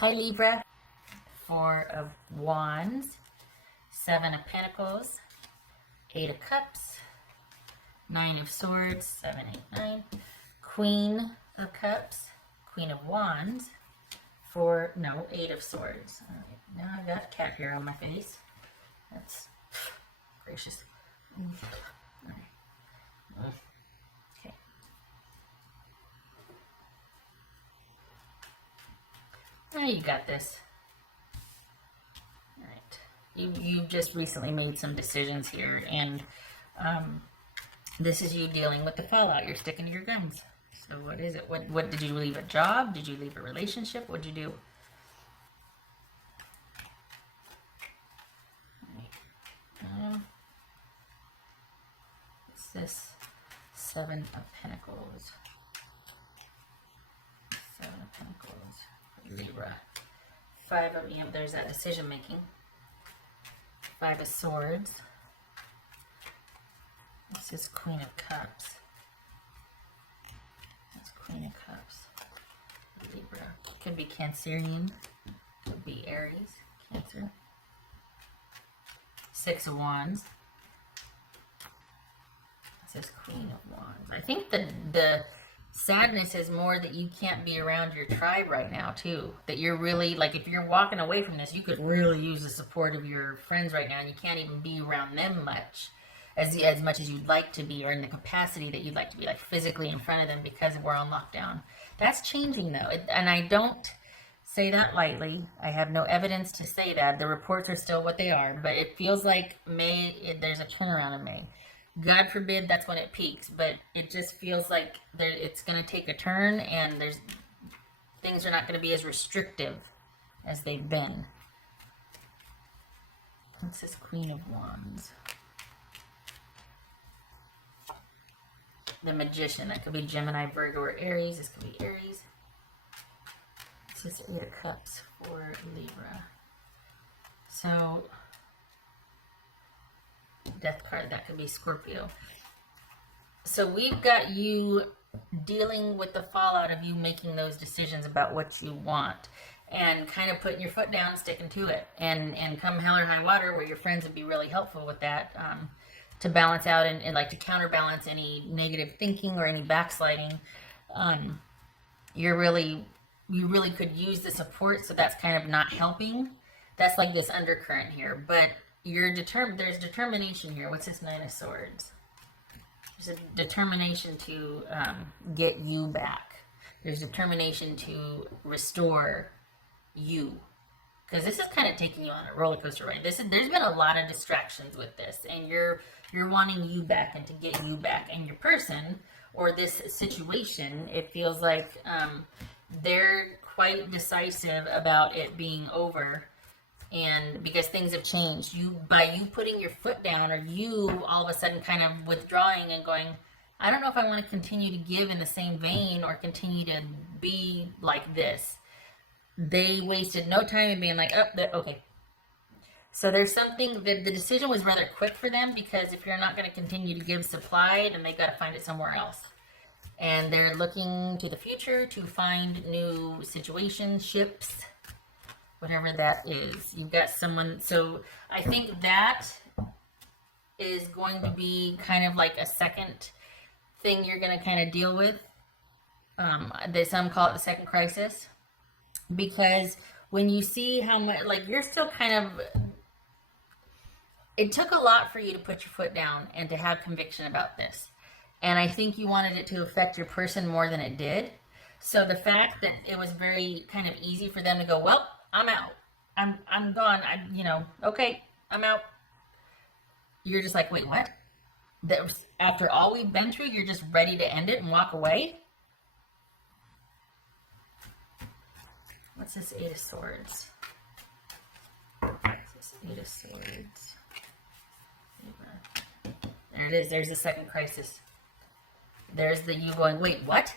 Hi Libra, Four of Wands, Seven of Pentacles, Eight of Cups, Nine of Swords, 7, 8, 9, Queen of Cups, Queen of Wands, Eight of Swords. All right, now I've got a cat hair on my face. That's gracious. All right. Okay. Now you got this. All right. You just recently made some decisions here, and this is you dealing with the fallout. You're sticking to your guns. So what is it? What did you leave a job? Did you leave a relationship? What'd you do? What's this? Seven of Pentacles. Seven of Pentacles. Libra. Five of, there's that decision making. Five of Swords. This is Queen of Cups. That's Queen of Cups. Libra. Could be Cancerian. Could be Aries. Cancer. Six of Wands. This is Queen of Wands. I think the sadness is more that you can't be around your tribe right now too. That you're really, like, if you're walking away from this, you could really use the support of your friends right now, and you can't even be around them much. As much as you'd like to be, or in the capacity that you'd like to be, like physically in front of them, because we're on lockdown. That's changing though, and I don't say that lightly. I have no evidence to say that. The reports are still what they are, but it feels like there's a turnaround in May. God forbid that's when it peaks, but it just feels like it's going to take a turn, and things are not going to be as restrictive as they've been. What's this Queen of Wands? The Magician. That could be Gemini, Virgo, or Aries. This could be Aries. This is Eight of Cups for Libra. So, Death card, that could be Scorpio. So we've got you dealing with the fallout of you making those decisions about what you want, and kind of putting your foot down, sticking to it, and come hell or high water, where your friends would be really helpful with that, to balance out and like to counterbalance any negative thinking or any backsliding. You really could use the support, so that's kind of not helping. That's like this undercurrent here, but you're determined. There's determination here. What's this Nine of Swords? There's a determination to get you back. There's determination to restore you, because this is kind of taking you on a roller coaster ride. There's been a lot of distractions with this, and you're wanting you back and to get you back. And your person, or this situation, it feels like they're quite decisive about it being over. And because things have changed, by you putting your foot down, or you all of a sudden kind of withdrawing and going, I don't know if I want to continue to give in the same vein, or continue to be like this. They wasted no time in being like, okay. So there's something that the decision was rather quick for them, because if you're not going to continue to give supply, then they got to find it somewhere else. And they're looking to the future to find new situationships, whatever that is. You've got someone, so I think that is going to be kind of like a second thing you're going to kind of deal with. Some call it the second crisis, because when you see how much, like, you're still kind of, it took a lot for you to put your foot down and to have conviction about this. And I think you wanted it to affect your person more than it did. So the fact that it was very kind of easy for them to go, well, I'm out. I'm gone. Okay, I'm out. You're just like, wait, what? After all we've been through, you're just ready to end it and walk away? What's this Eight of Swords? What's this Eight of Swords? There it is. There's the second crisis. There's the you going, wait, what?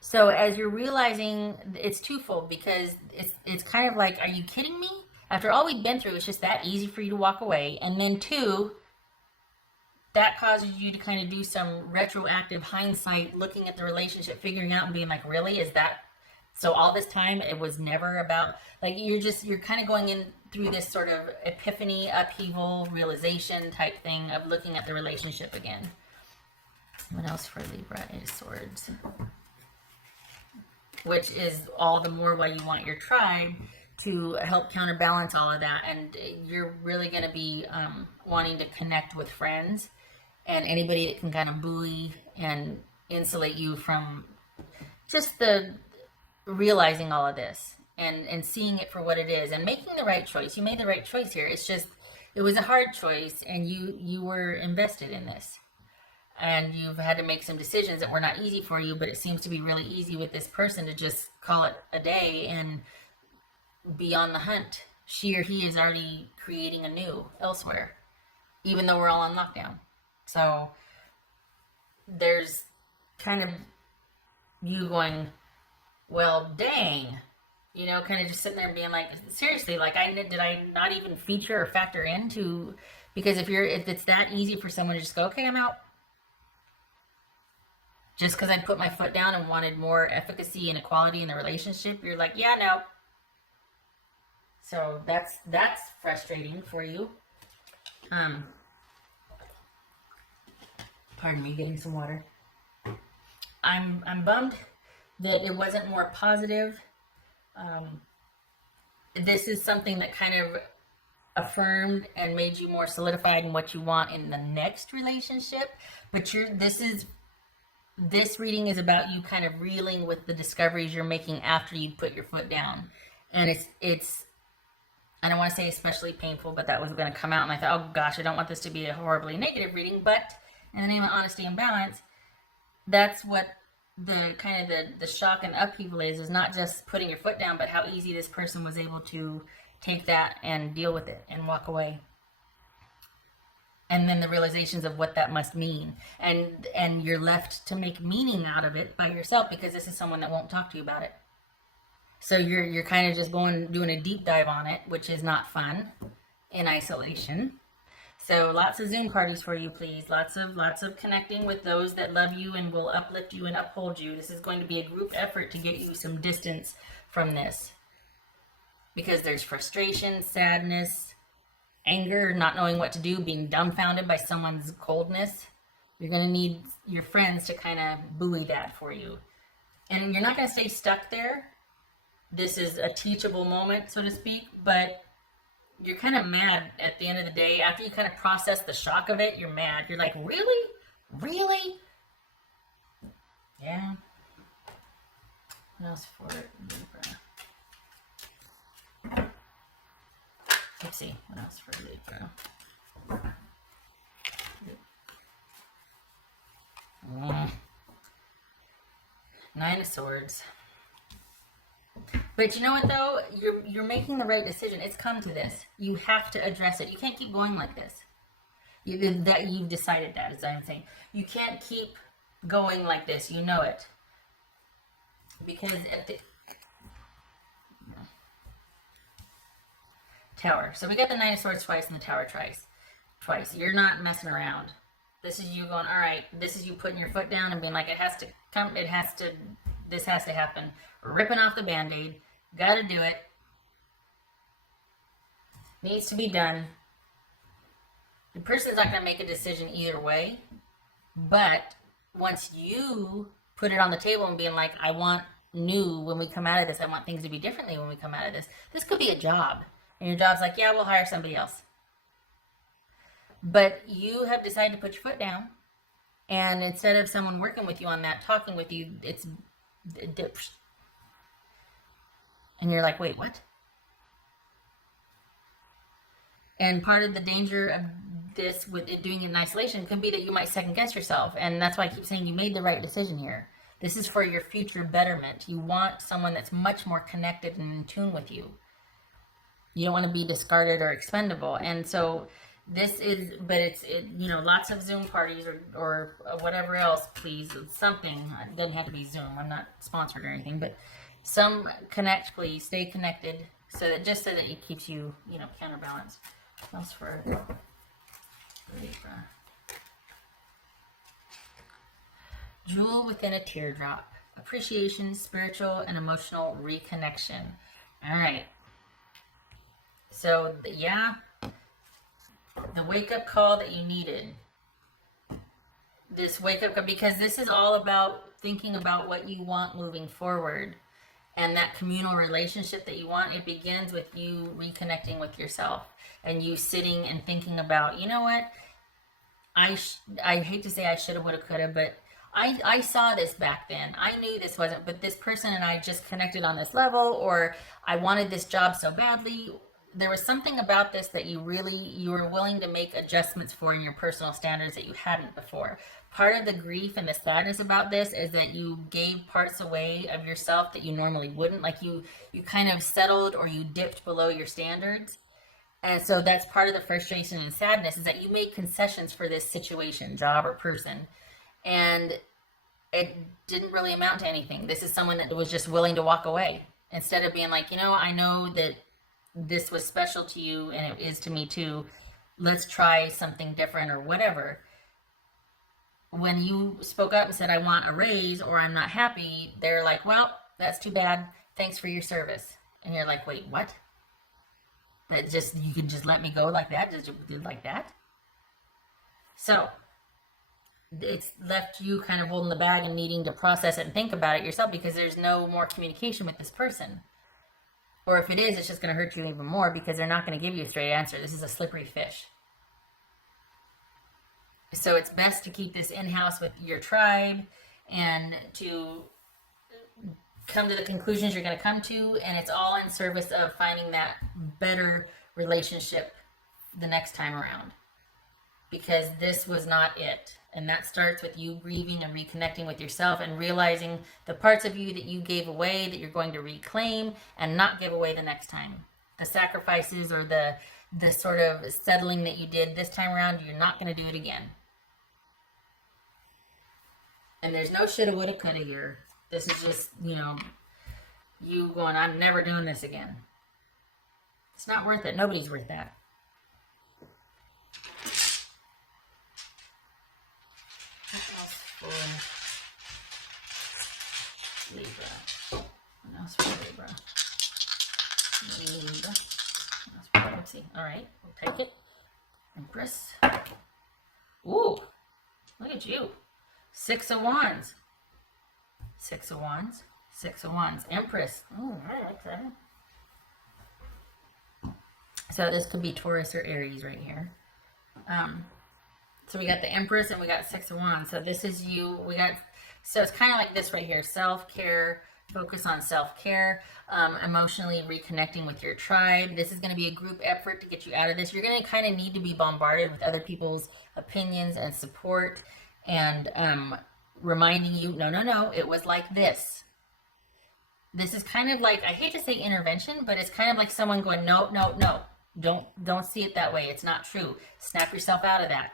So as you're realizing, it's twofold, because it's kind of like, are you kidding me? After all we've been through, it's just that easy for you to walk away. And then two, that causes you to kind of do some retroactive hindsight, looking at the relationship, figuring out and being like, really? Is that So all this time, it was never about, like, you're kind of going in through this sort of epiphany, upheaval, realization type thing of looking at the relationship again. What else for Libra? Eight of Swords. Which is all the more why you want your tribe to help counterbalance all of that. And you're really going to be wanting to connect with friends and anybody that can kind of buoy and insulate you from just the realizing all of this and seeing it for what it is and making the right choice. You made the right choice here. It's just, it was a hard choice, and you were invested in this. And you've had to make some decisions that were not easy for you, but it seems to be really easy with this person to just call it a day and be on the hunt. She or he is already creating anew elsewhere, even though we're all on lockdown. So there's kind of you going, well, dang, you know, kind of just sitting there being like, seriously, like, did I not even feature or factor into, because if it's that easy for someone to just go, okay, I'm out. Just because I put my foot down and wanted more efficacy and equality in the relationship, you're like, yeah, no. So that's frustrating for you. Pardon me, getting some water. I'm bummed that it wasn't more positive. This is something that kind of affirmed and made you more solidified in what you want in the next relationship. But this reading is about you kind of reeling with the discoveries you're making after you put your foot down. And it's I don't want to say especially painful, but that was going to come out. And I thought, oh gosh, I don't want this to be a horribly negative reading. But in the name of honesty and balance, that's what the kind of the shock and upheaval is not just putting your foot down, but how easy this person was able to take that and deal with it and walk away. And then the realizations of what that must mean. And you're left to make meaning out of it by yourself, because this is someone that won't talk to you about it. So you're kind of just doing a deep dive on it, which is not fun in isolation. So lots of Zoom parties for you, please. Lots of connecting with those that love you and will uplift you and uphold you. This is going to be a group effort to get you some distance from this. Because there's frustration, sadness, anger, not knowing what to do, being dumbfounded by someone's coldness. You're going to need your friends to kind of buoy that for you. And you're not going to stay stuck there. This is a teachable moment, so to speak, but you're kind of mad at the end of the day. After you kind of process the shock of it, you're mad. You're like, really? Really? Yeah. What else for Libra? Let's see. What else for Libra? Nine of Swords. But you know what, though? You're making the right decision. It's come to this. You have to address it. You can't keep going like this. You've decided that, as I'm saying. You can't keep going like this. You know it. Because at the Tower. So we got the Nine of Swords twice and the Tower twice. You're not messing around. This is you going, all right, this is you putting your foot down and being like, it has to come, this has to happen. Ripping off the Band-Aid. Gotta do it. Needs to be done. The person's not going to make a decision either way. But once you put it on the table and being like, I want new when we come out of this. I want things to be differently when we come out of this. This could be a job. And your job's like, yeah, we'll hire somebody else. But you have decided to put your foot down. And instead of someone working with you on that, talking with you, it's... And you're like, wait, what? And part of the danger of this, with it doing it in isolation, could be that you might second guess yourself. And that's why I keep saying you made the right decision here. This is for your future betterment. You want someone that's much more connected and in tune with you. You don't want to be discarded or expendable. And so this is, but it's lots of Zoom parties or whatever else, please. Something. It doesn't have to be Zoom. I'm not sponsored or anything, but some connect, please. Stay connected so that it keeps you, counterbalanced. What else for Libra? Jewel within a teardrop. appreciation, spiritual and emotional reconnection. All right. So, yeah, the wake-up call that you needed. This wake-up call, because this is all about thinking about what you want moving forward. And that communal relationship that you want, it begins with you reconnecting with yourself. And you sitting and thinking about, you know what? I hate to say I shoulda, woulda, coulda, but I saw this back then. I knew this wasn't, but this person and I just connected on this level, or I wanted this job so badly. There was something about this that you were willing to make adjustments for in your personal standards that you hadn't before. Part of the grief and the sadness about this is that you gave parts away of yourself that you normally wouldn't. Like you kind of settled or you dipped below your standards. And so that's part of the frustration and sadness, is that you made concessions for this situation, job, or person. And it didn't really amount to anything. This is someone that was just willing to walk away. Instead of being like, you know, I know that this was special to you and it is to me too. Let's try something different or whatever. When you spoke up and said, I want a raise or I'm not happy, they're like, well, that's too bad. Thanks for your service. And you're like, wait, what? That just, you can just let me go like that? Just like that? So it's left you kind of holding the bag and needing to process it and think about it yourself, because there's no more communication with this person. Or if it is, it's just going to hurt you even more, because they're not going to give you a straight answer. This is a slippery fish. So it's best to keep this in-house with your tribe and to come to the conclusions you're going to come to, and it's all in service of finding that better relationship the next time around, because this was not it. And that starts with you grieving and reconnecting with yourself and realizing the parts of you that you gave away that you're going to reclaim and not give away the next time. The sacrifices or the sort of settling that you did this time around, you're not going to do it again. And there's no shoulda, woulda, coulda here. This is just, you know, you going, I'm never doing this again. It's not worth it. Nobody's worth that. What else for Libra? What else for Libra? Libra. What else for, let's see. All right, we'll take it. Empress. Ooh, look at you. 6 of Wands. 6 of Wands. 6 of Wands. Empress. Oh, I like that. So this could be Taurus or Aries right here. So we got the Empress and we got 6 of Wands. So this is you. So it's kind of like this right here. Self-care. Focus on self-care. Emotionally reconnecting with your tribe. This is going to be a group effort to get you out of this. You're going to kind of need to be bombarded with other people's opinions and support, and reminding you, no, it was like this. This is kind of like, I hate to say intervention, but it's kind of like someone going, no, don't see it that way. It's not true. Snap yourself out of that.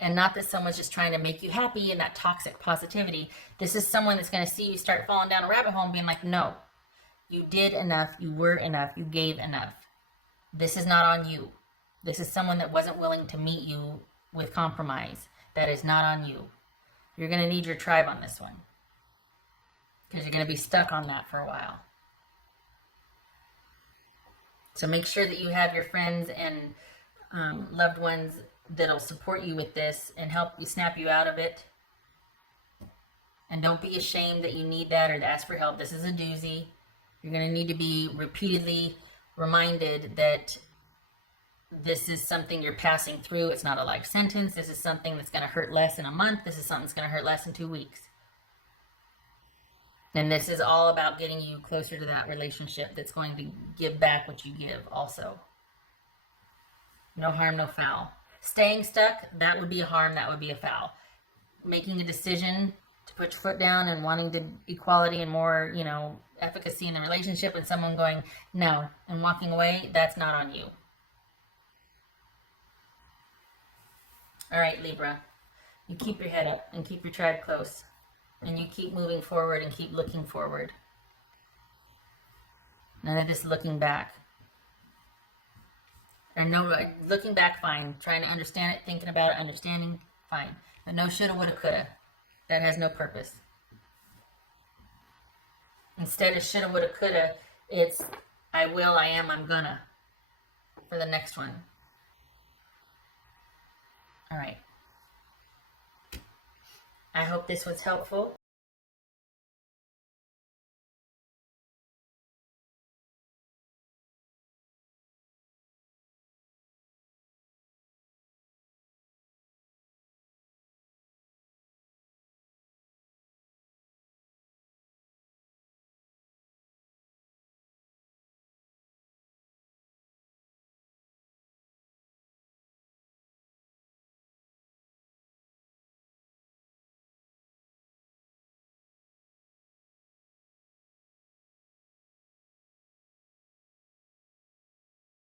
And not that someone's just trying to make you happy in that toxic positivity. This is someone that's going to see you start falling down a rabbit hole and being like, no, you did enough, you were enough, you gave enough. This is not on you. This is someone that wasn't willing to meet you with compromise. That is not on you. You're going to need your tribe on this one, because you're going to be stuck on that for a while. So make sure that you have your friends and loved ones that'll support you with this and help you snap you out of it. And don't be ashamed that you need that or to ask for help. This is a doozy. You're going to need to be repeatedly reminded that this is something you're passing through. It's not a life sentence. This is something that's going to hurt less in a month. This is something that's going to hurt less in 2 weeks. And this is all about getting you closer to that relationship that's going to give back what you give also. No harm, no foul. Staying stuck, that would be a harm, that would be a foul. Making a decision to put your foot down and wanting to equality and more, efficacy in the relationship, and someone going, no, and walking away, that's not on you. All right, Libra, you keep your head up and keep your tribe close, and you keep moving forward and keep looking forward. None of this looking back. Or no, looking back, fine. Trying to understand it, thinking about it, understanding, fine. But no shoulda, woulda, coulda. That has no purpose. Instead of shoulda, woulda, coulda, it's I will, I am, I'm gonna for the next one. All right. I hope this was helpful.